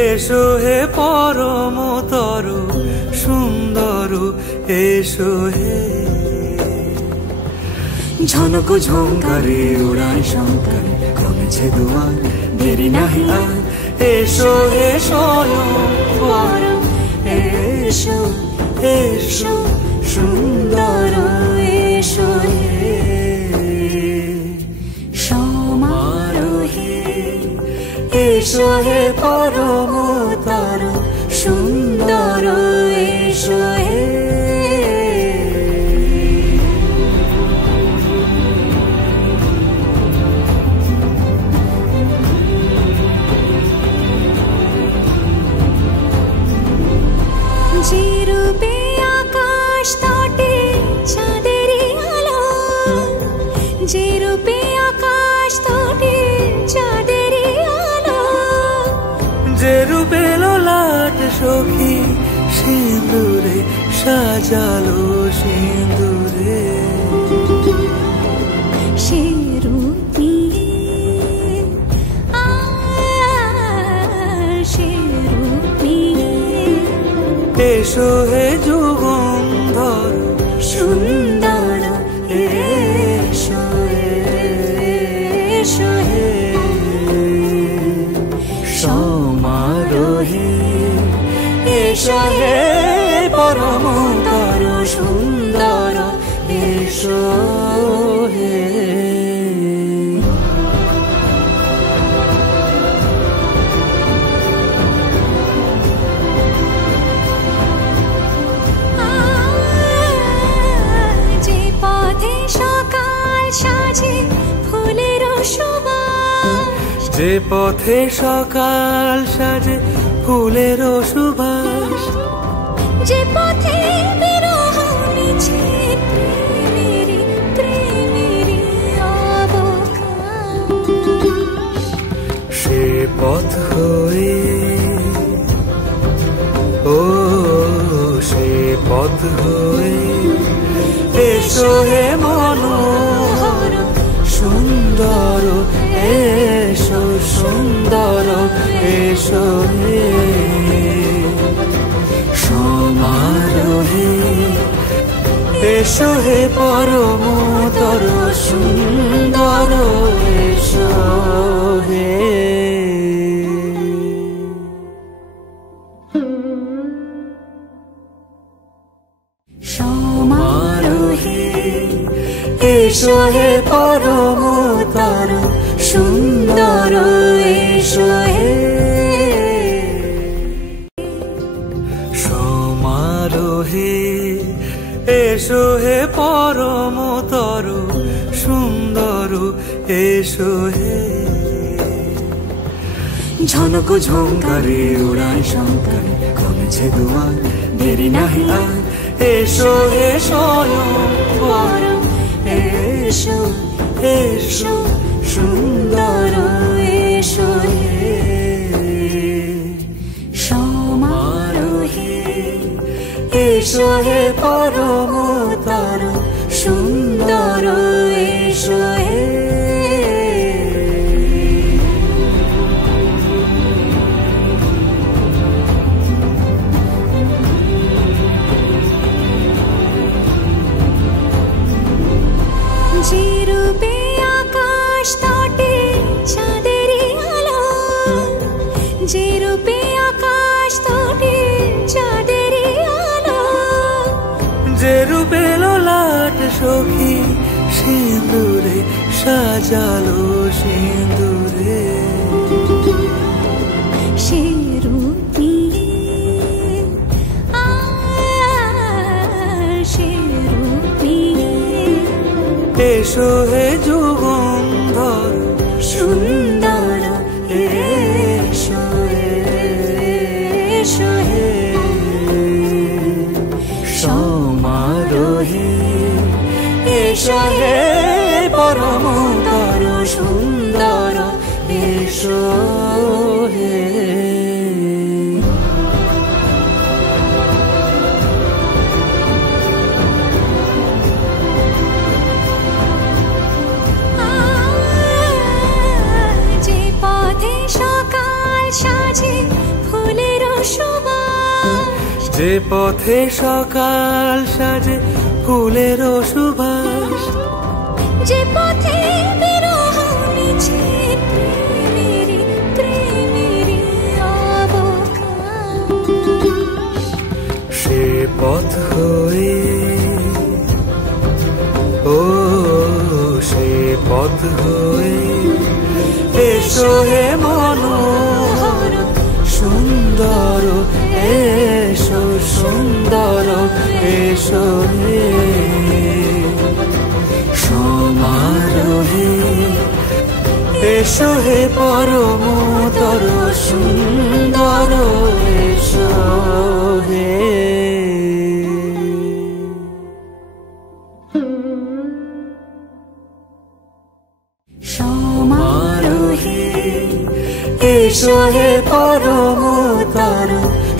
এসো হে পরমতর সুন্দর এসো হে ঝনক ঝঙ্কারে উড়ায় শঙ্কর কমেছে দুয়ার দেরি নাহি আর এসো হে স্বয়ং পরম এসো এসো সুন্দর এসো হে সমারোহে এসো হে পরমতর সুন্দর এসো হে যে রূপে আকাশ তটে চাঁদেরই আলো, যে রূপে আকাশ তটে চাঁদেরই আলো, যে রূপে ললাট সখী সিঁদুরে সাজালো সিঁদুরে সে রূপ নিয়ে সে রূপ নিয়ে এসো হে যুগন্ধর সুন্দর এসো এসো হে সমারোহে এসো হে পরমতর সুন্দর এসো হে যে পথে সকাল সাজে ফুলের সুবাস, যে পথে সকাল সাজে ফুলের সুবাস, যে পথে বিরহ মিছে প্রেমেরই প্রেমেরই অবকাশ, সে পথ হয়ে ও সে পথ হয়ে এসো হে মনোহর সুন্দর এসো সুন্দর এসো হে সমারোহে এসো হে পরমতর সুন্দর এসো হে সমারোহে এসো হে পরমতর সুন্দর এসো হে সমারোহে এসো হে পরমতর সুন্দর এসো হে ঝনক ঝঙ্কারে উড়ায় শঙ্কর কমেছে দুয়ার দেরি নাহি আর এসো হে স্বয়ং পরম এসো এসো সুন্দর এসো হে সমারোহে এসো হে পরমতর সুন্দর এসো হে যে রূপে আকাশ তটে চাঁদেরই আলো, যে রূপে আকাশ তটে চাঁদেরই আলো, যে রূপে ললাট সখী সিঁদুরে সাজালো সিঁদুরে সে রূপ নিয়ে সে রূপ নিয়ে এসো হে যুগন্ধর সুন্দর এসো এসো হে সমারোহে এসো হে পরমতর সুন্দর এসো হে যে পথে সকাল সাজে ফুলের সুবাস যে পথে সকাল সাজে ফুলের সুবাস যে পথে বিরহ মিছে প্রেমেরি প্রেমেরি অবকাশ সে পথ হয়ে ও সে পথ হয়ে এসো হে মনোহর সুন্দর এসো সুন্দর এসো হে সমারোহে এসো হে পরমতর সুন্দর এসো হে সমারোহে এসো হে পরমতর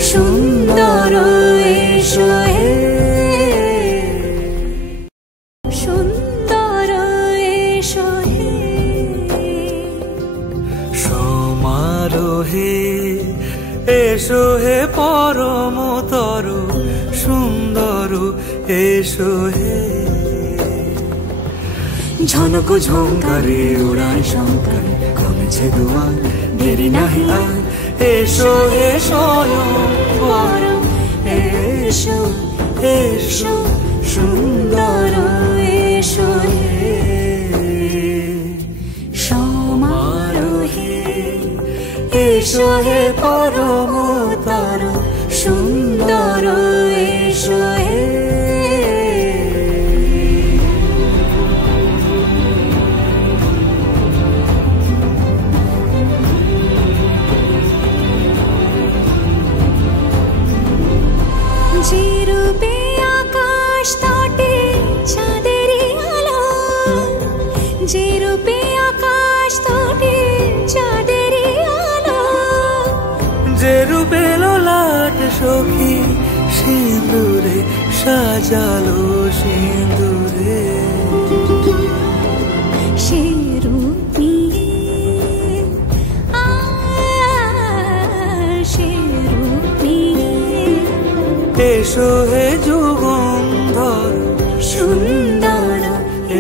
সুন্দর এসো হে সুন্দর এসো হে সমারোহে এসো হে পরমতর সুন্দর এসো হে ঝনক ঝঙ্কারে উড়ায় শঙ্কর কমেছে দুয়ার দেরি নাহি আর এসো হে স্বয়ং বর এসো এসো সুন্দর এসো হে সমারোহে এসো হে পরমতর সুন্দর এসো হে যে রূপে আকাশ তটে চাঁদেরই আলো যে রূপে আকাশ তটে চাঁদেরই আলো যে রূপে লোলাট সখী সিঁদুরে সাজালো সিঁদুরে সে রূপ নিয়ে সে রূপ নিয়ে এসো হে যুগন্ধর সুন্দর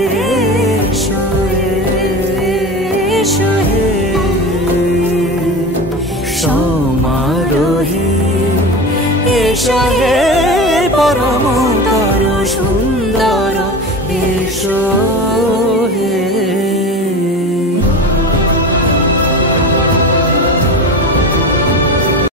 এসো এসো হে সমারোহে এসো হে